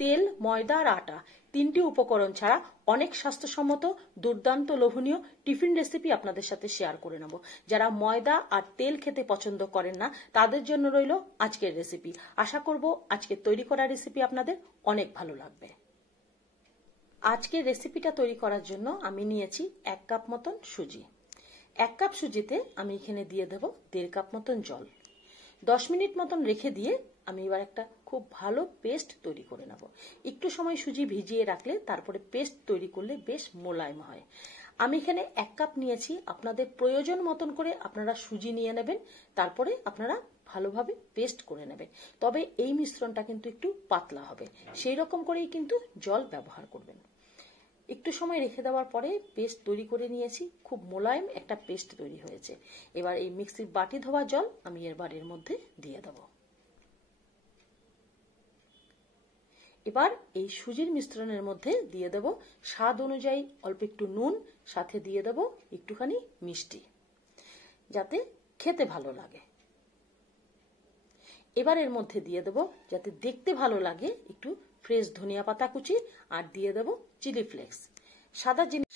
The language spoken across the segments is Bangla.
তেল, ময়দা আর আটা তিনটি উপকরণ ছাড়া অনেক স্বাস্থ্যসম্মত দুর্দান্ত লোভনীয় টিফিন রেসিপি আপনাদের সাথে শেয়ার করে নেব। যারা ময়দা আর তেল খেতে পছন্দ করেন না তাদের জন্য রইল আজকের রেসিপি। আশা করব আজকের তৈরি করা রেসিপি আপনাদের অনেক ভালো লাগবে। আজকের রেসিপিটা তৈরি করার জন্য আমি নিয়েছি 1 কাপ মতন সুজি। 1 কাপ সুজিতে আমি এখানে দিয়ে দেব 1.5 কাপ মতন জল। 10 মিনিট মতন রেখে দিয়ে আমি এবার একটা খুব ভালো পেস্ট তৈরি করে নেব। একটু সময় সুজি ভিজিয়ে রাখলে তারপরে পেস্ট তৈরি করলে বেশ মোলায়েম হয়। আমি এখানে 1 কাপ নিয়েছি, আপনাদের প্রয়োজন মতন করে আপনারা সুজি নিয়ে নেবেন, তারপরে আপনারা ভালোভাবে পেস্ট করে নেবেন। তবে এই মিশ্রণটা কিন্তু একটু পাতলা হবে, সেই রকম করেই কিন্তু জল ব্যবহার করবেন। একটু সময় রেখে দেওয়ার পরে পেস্ট তৈরি করে নিয়েছি, খুব মোলায়েম একটা পেস্ট তৈরি হয়েছে। এবার এই মিক্সির বাটি ধোয়া জল আমি এর মধ্যে দিয়ে দেব। এবার এই সুজির মিশ্রণের মধ্যে দিয়ে দেব স্বাদ অনুযায়ী অল্প একটু নুন, সাথে দিয়ে দেব একটুখানি মিষ্টি, যাতে খেতে ভালো লাগে। এবার এর মধ্যে দিয়ে দেব, যাতে দেখতে ভালো লাগে, একটু ফ্রেশ ধনিয়া পাতা কুচি, আর দিয়ে দেব চিলি ফ্লেক্স।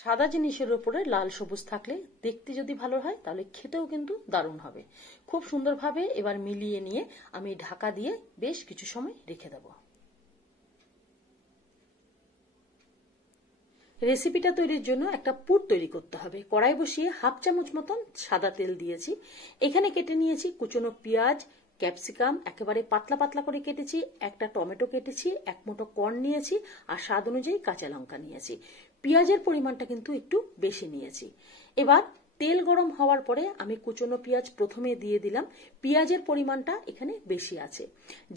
সাদা জিনিসের উপরে লাল সবুজ থাকলে দেখতে যদি ভালো হয় তাহলে খেতেও কিন্তু দারুণ হবে। খুব সুন্দরভাবে এবার মিলিয়ে নিয়ে আমি ঢাকা দিয়ে বেশ কিছু সময় রেখে দেব। রেসিপিটা তৈরির জন্য একটা পুর তৈরি করতে হবে। কড়াই বসিয়ে 1/2 চামচ মতন সাদা তেল দিয়েছি। এখানে কেটে নিয়েছি কুচনো পেঁয়াজ, ক্যাপসিকাম একেবারে পাতলা পাতলা করে কেটেছি, একটা টমেটো কেটেছি, 1 মুঠো কর্ন নিয়েছি, আর স্বাদ অনুযায়ী কাঁচা লঙ্কা নিয়েছি। পেঁয়াজের পরিমাণটা কিন্তু একটু বেশি নিয়েছি। এবার তেল গরম হওয়ার পরে আমি কুচনো পেঁয়াজ প্রথমে দিয়ে দিলাম। পেঁয়াজের পরিমাণটা এখানে বেশি আছে।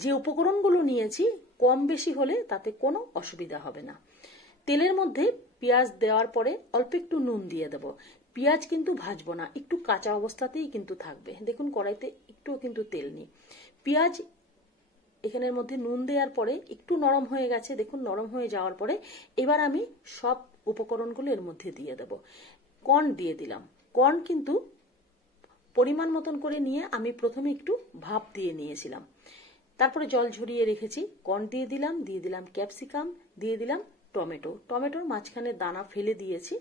যে উপকরণগুলো নিয়েছি কম বেশি হলে তাতে কোনো অসুবিধা হবে না। তেলের মধ্যে পেঁয়াজ দেওয়ার পরে অল্প একটু নুন দিয়ে দেব। পেঁয়াজ কিন্তু ভাজবো না, একটু কাঁচা অবস্থাতেই কিন্তু থাকবে। দেখুন কড়াইতে একটুও কিন্তু তেল নেই। পেঁয়াজ এখানের মধ্যে নুন দেওয়ার পরে একটু নরম হয়ে গেছে, দেখুন নরম হয়ে যাওয়ার পরে এবার আমি সব উপকরণগুলো এর মধ্যে দিয়ে দেব। কর্ন দিয়ে দিলাম। কর্ন কিন্তু পরিমাণ মতন করে নিয়ে আমি প্রথমে একটু ভাপ দিয়ে নিয়েছিলাম, তারপরে জল ঝরিয়ে রেখেছি। কর্ন দিয়ে দিলাম ক্যাপসিকাম, দিয়ে দিলাম টমেটোর মাঝখানে দানা ফেলে দিয়েছি।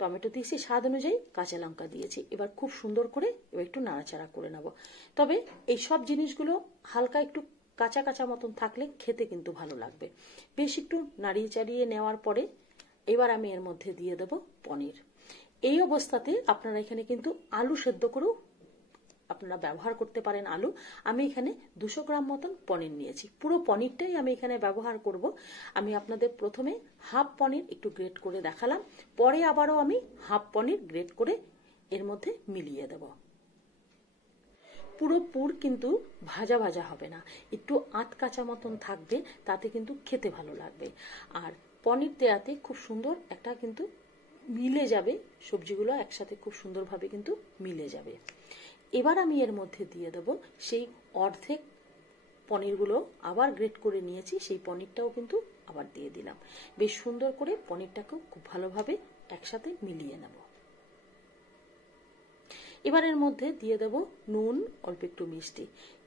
টমেটো দিয়েছি, স্বাদ অনুযায়ী কাঁচা লঙ্কা দিয়েছি। এবার খুব সুন্দর করে একটু নাড়াচাড়া করে নেব। তবে এই সব জিনিসগুলো হালকা একটু কাঁচা কাঁচা মতন থাকলে খেতে কিন্তু ভালো লাগবে। বেশ একটু নাড়িয়ে চাড়িয়ে নেওয়ার পরে এবার আমি এর মধ্যে দিয়ে দেব পনির। এই অবস্থাতে আপনারা এখানে কিন্তু আলু সেদ্ধ করেও আপনারা ব্যবহার করতে পারেন। আলু আমি এখানে 200 গ্রাম মতন পনির নিয়েছি। পুরো পনিরটাই আমি এখানে ব্যবহার করব। আমি আপনাদের প্রথমে হাফ পনির একটু গ্রেট করে দেখালাম, পরে আবারও আমি হাফ পনির গ্রেট করে এর মধ্যে মিলিয়ে দেব। পুরো পুর কিন্তু ভাজা ভাজা হবে না, একটু আধ কাঁচা মতন থাকবে, তাতে কিন্তু খেতে ভালো লাগবে। আর পনির দেওয়াতে খুব সুন্দর একটা কিন্তু মিলে যাবে, সবজিগুলো একসাথে খুব সুন্দরভাবে কিন্তু মিলে যাবে। এবার আমি এর মধ্যে দিয়ে দেব সেই অর্ধেক পনিরগুলো আবার গ্রেট করে নিয়েছি, সেই পনিরটাও কিন্তু আবার দিয়ে দিলাম। বেশ সুন্দর করে পনিরটাকেও খুব ভালোভাবে একসাথে মিলিয়ে নেব। এবার এর মধ্যে দিয়ে দেব নুন, অল্প একটু মিষ্টি।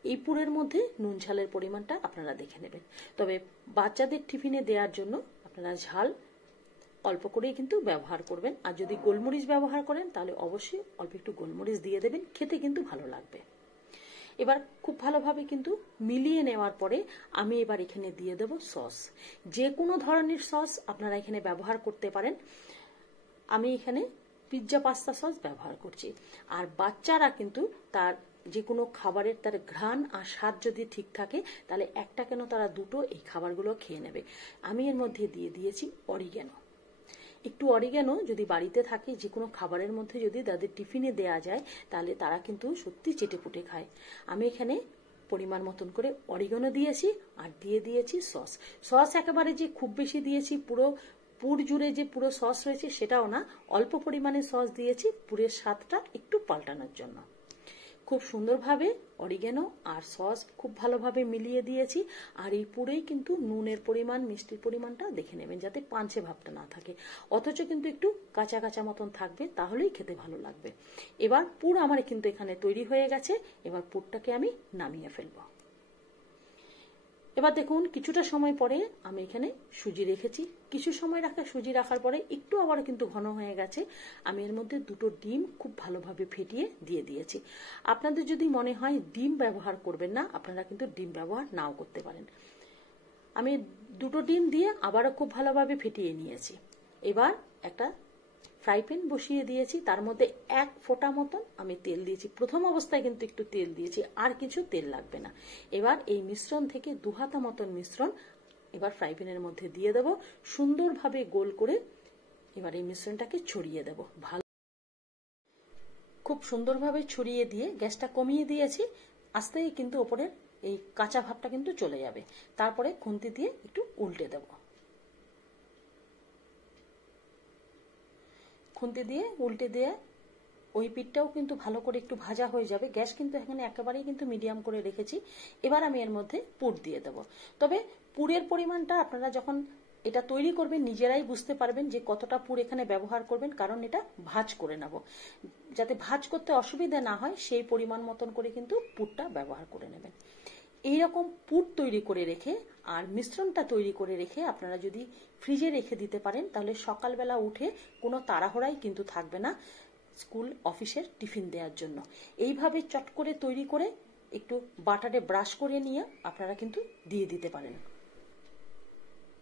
এই পুরের মধ্যে নুন ঝালের পরিমাণটা আপনারা দেখে নেবেন। তবে বাচ্চাদের টিফিনে দেওয়ার জন্য আপনারা ঝাল অল্প করেই কিন্তু ব্যবহার করবেন। আর যদি গোলমরিচ ব্যবহার করেন তাহলে অবশ্যই অল্প একটু গোলমরিচ দিয়ে দেবেন, খেতে কিন্তু ভালো লাগবে। এবার খুব ভালোভাবে কিন্তু মিলিয়ে নেওয়ার পরে আমি এবার এখানে দিয়ে দেব সস। যে কোনো ধরনের সস আপনারা এখানে ব্যবহার করতে পারেন। আমি এখানে পিৎজা পাস্তা সস ব্যবহার করছি। আর বাচ্চারা কিন্তু তার যে কোনো খাবারের তার ঘ্রাণ আর স্বাদ যদি ঠিক থাকে তাহলে একটা কেন তারা দুটো এই খাবারগুলো খেয়ে নেবে। আমি এর মধ্যে দিয়ে দিয়েছি অরিগ্যানো। একটু অরিগ্যানো যদি বাড়িতে থাকে, যে কোনো খাবারের মধ্যে যদি তাদের টিফিনে দেয়া যায় তাহলে তারা কিন্তু সত্যি চেটেপুটে খায়। আমি এখানে পরিমাণ মতন করে অরিগ্যানো দিয়েছি, আর দিয়ে দিয়েছি সস একেবারে যে খুব বেশি দিয়েছি, পুরো পুর জুড়ে যে পুরো সস রয়েছে সেটাও না, অল্প পরিমাণে সস দিয়েছি পুরের স্বাদটা একটু পাল্টানোর জন্য। খুব সুন্দরভাবে অরিগ্যানো আর সস খুব ভালোভাবে মিলিয়ে দিয়েছি। আর এই পুরেই কিন্তু নুনের পরিমাণ, মিষ্টির পরিমাণটা দেখে নেবেন, যাতে পাঞ্চে ভাবটা না থাকে, অথচ কিন্তু একটু কাঁচা কাঁচা মতন থাকবে, তাহলেই খেতে ভালো লাগবে। এবার পুর আমার কিন্তু এখানে তৈরি হয়ে গেছে। এবার পুরটাকে আমি নামিয়ে ফেলবো। এবার দেখুন কিছুটা সময় পরে আমি এখানে সুজি রেখেছি। কিছু সময় সুজি রাখার পরে একটু আবার কিন্তু ঘন হয়ে গেছে। আমি এর মধ্যে দুটো ডিম খুব ভালোভাবে ফেটিয়ে দিয়ে দিয়েছি। আপনাদের যদি মনে হয় ডিম ব্যবহার করবেন না, আপনারা কিন্তু ডিম ব্যবহার নাও করতে পারেন। আমি দুটো ডিম দিয়ে আবারও খুব ভালোভাবে ফেটিয়ে নিয়েছি। এবার একটা ফ্রাই প্যান বসিয়ে দিয়েছি, তার মধ্যে 1 ফোঁটা মতন আমি তেল দিয়েছি। প্রথম অবস্থায় কিন্তু একটু তেল দিয়েছি, আর কিছু তেল লাগবে না। এবার এই মিশ্রণ থেকে 2 হাতা মতন মিশ্রণ এবার ফ্রাই প্যানের মধ্যে দিয়ে দেব, সুন্দরভাবে গোল করে এবার এই মিশ্রণটাকে ছড়িয়ে দেব। খুব সুন্দরভাবে ছড়িয়ে দিয়ে গ্যাসটা কমিয়ে দিয়েছি। আস্তেই কিন্তু ওপরের এই কাঁচা ভাবটা কিন্তু চলে যাবে। তারপরে খুন্তি দিয়ে একটু উল্টে দেব। খুন্তি দিয়ে উল্টে দিয়ে ওই পিঠটাও কিন্তু ভালো করে একটু ভাজা হয়ে যাবে। গ্যাস কিন্তু এখানে একেবারেই কিন্তু মিডিয়াম করে রেখেছি। এবার আমি এর মধ্যে পুর দিয়ে দেব। তবে পুরের পরিমাণটা আপনারা যখন এটা তৈরি করবেন নিজেরাই বুঝতে পারবেন যে কতটা পুর এখানে ব্যবহার করবেন, কারণ এটা ভাজ করে নেব। যাতে ভাজ করতে অসুবিধা না হয় সেই পরিমাণ মতন করে কিন্তু পুরটা ব্যবহার করে নেবেন। এইরকম পুর তৈরি করে রেখে আর মিশ্রণটা তৈরি করে রেখে আপনারা যদি ফ্রিজে রেখে দিতে পারেন, তাহলে সকালবেলা উঠে কোনো তাড়াহুড়াই কিন্তু থাকবে না স্কুল অফিসের টিফিন দেওয়ার জন্য। এইভাবে চট করে তৈরি করে একটু বাটারে ব্রাশ করে নিয়ে আপনারা কিন্তু দিয়ে দিতে পারেন।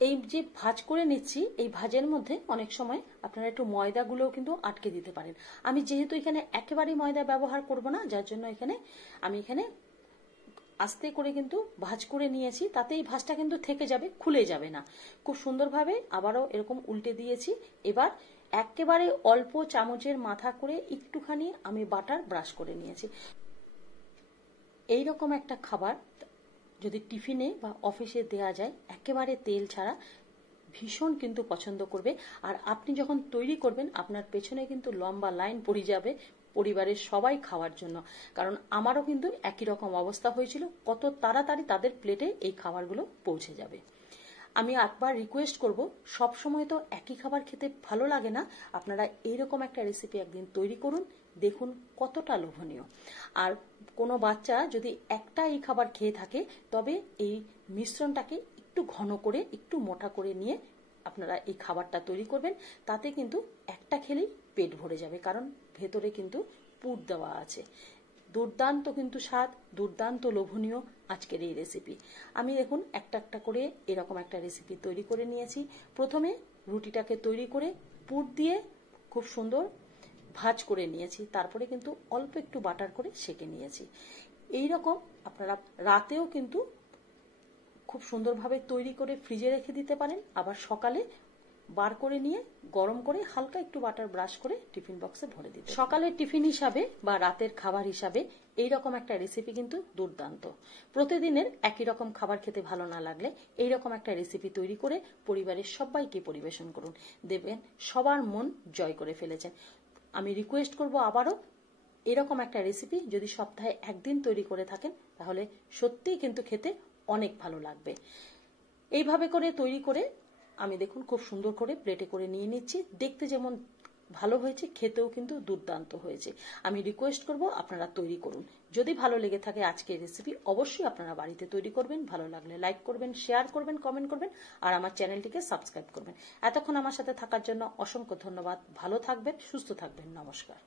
এই যে ভাজ করে নিচ্ছি, এই ভাজের মধ্যে অনেক সময় আপনারা একটু ময়দাগুলোও কিন্তু আটকে দিতে পারেন। আমি যেহেতু এখানে একেবারেই ময়দা ব্যবহার করব না, যার জন্য আমি এখানে আস্তে করে কিন্তু ভাজ করে নিয়েছি। তাতে এই ভাজটা কিন্তু থেকে যাবে, খুলে যাবে না। খুব সুন্দরভাবে আবারও এরকম উল্টে দিয়েছি। এবার একেবারে অল্প চামচের মাথা করে একটুখানি আমি বাটার ব্রাশ করে নিয়েছি। এইরকম একটা খাবার যদি টিফিনে বা অফিসে দেয়া যায় একেবারে তেল ছাড়া, ভীষণ কিন্তু পছন্দ করবে। আর আপনি যখন তৈরি করবেন আপনার পেছনে কিন্তু লম্বা লাইন পড়ে যাবে পরিবারের সবাই খাওয়ার জন্য। কারণ আমারও কিন্তু একই রকম অবস্থা হয়েছিল, কত তাড়াতাড়ি তাদের প্লেটে এই খাবারগুলো পৌঁছে যাবে। আমি একবার রিকোয়েস্ট করব, সব সময় তো একই খাবার খেতে ভালো লাগে না, আপনারা এইরকম একটা রেসিপি একদিন তৈরি করুন, দেখুন কতটা লোভনীয়। আর কোনো বাচ্চা যদি একটা এই খাবার খেয়ে থাকে, তবে এই মিশ্রণটাকে একটু ঘন করে একটু মোটা করে নিয়ে আপনারা এই খাবারটা তৈরি করবেন। তাতে কিন্তু একটা খেলেই পেট ভরে যাবে, কারণ ভেতরে কিন্তু পুর দেওয়া আছে। দুর্দান্ত কিন্তু স্বাদ, দুর্দান্ত লোভনীয় আজকের এই রেসিপি। আমি দেখুন একটা একটা করে এরকম একটা রেসিপি তৈরি করে নিয়েছি। প্রথমে রুটিটাকে তৈরি করে পুর দিয়ে খুব সুন্দর ভাজ করে নিয়েছি, তারপরে কিন্তু অল্প একটু বাটার করে সেঁকে নিয়েছি। এই রকম আপনারা রাতেও কিন্তু খুব সুন্দরভাবে তৈরি করে ফ্রিজে রেখে দিতে পারেন, আবার সকালে বার করে নিয়ে গরম করে হালকা একটু বাটার ব্রাশ করে টিফিন বক্সে ভরে দিতে। সকালের টিফিন হিসাবে বা রাতের খাবার হিসাবে এইরকম একটা রেসিপি কিন্তু দুর্দান্ত। প্রতিদিনের একই রকম খাবার খেতে ভালো না লাগলে এইরকম একটা রেসিপি তৈরি করে পরিবারের সবাইকে পরিবেশন করুন, দেখবেন সবার মন জয় করে ফেলেছেন। আমি রিকোয়েস্ট করব আবারও, এরকম একটা রেসিপি যদি সপ্তাহে একদিন তৈরি করে থাকেন তাহলে সত্যিই কিন্তু খেতে অনেক ভালো লাগবে। এইভাবে করে তৈরি করে আমি দেখুন খুব সুন্দর করে প্লেটে করে নিয়ে নিচ্ছি। দেখতে যেমন ভালো হয়েছে, খেতেও কিন্তু দুর্দান্ত হয়েছে। আমি রিকোয়েস্ট করব আপনারা তৈরি করুন। যদি ভালো লেগে থাকে আজকের রেসিপি, অবশ্যই আপনারা বাড়িতে তৈরি করবেন। ভালো লাগলে লাইক করবেন, শেয়ার করবেন, কমেন্ট করবেন, আর আমার চ্যানেলটিকে সাবস্ক্রাইব করবেন। এতক্ষণ আমার সাথে থাকার জন্য অসংখ্য ধন্যবাদ। ভালো থাকবেন, সুস্থ থাকবেন। নমস্কার।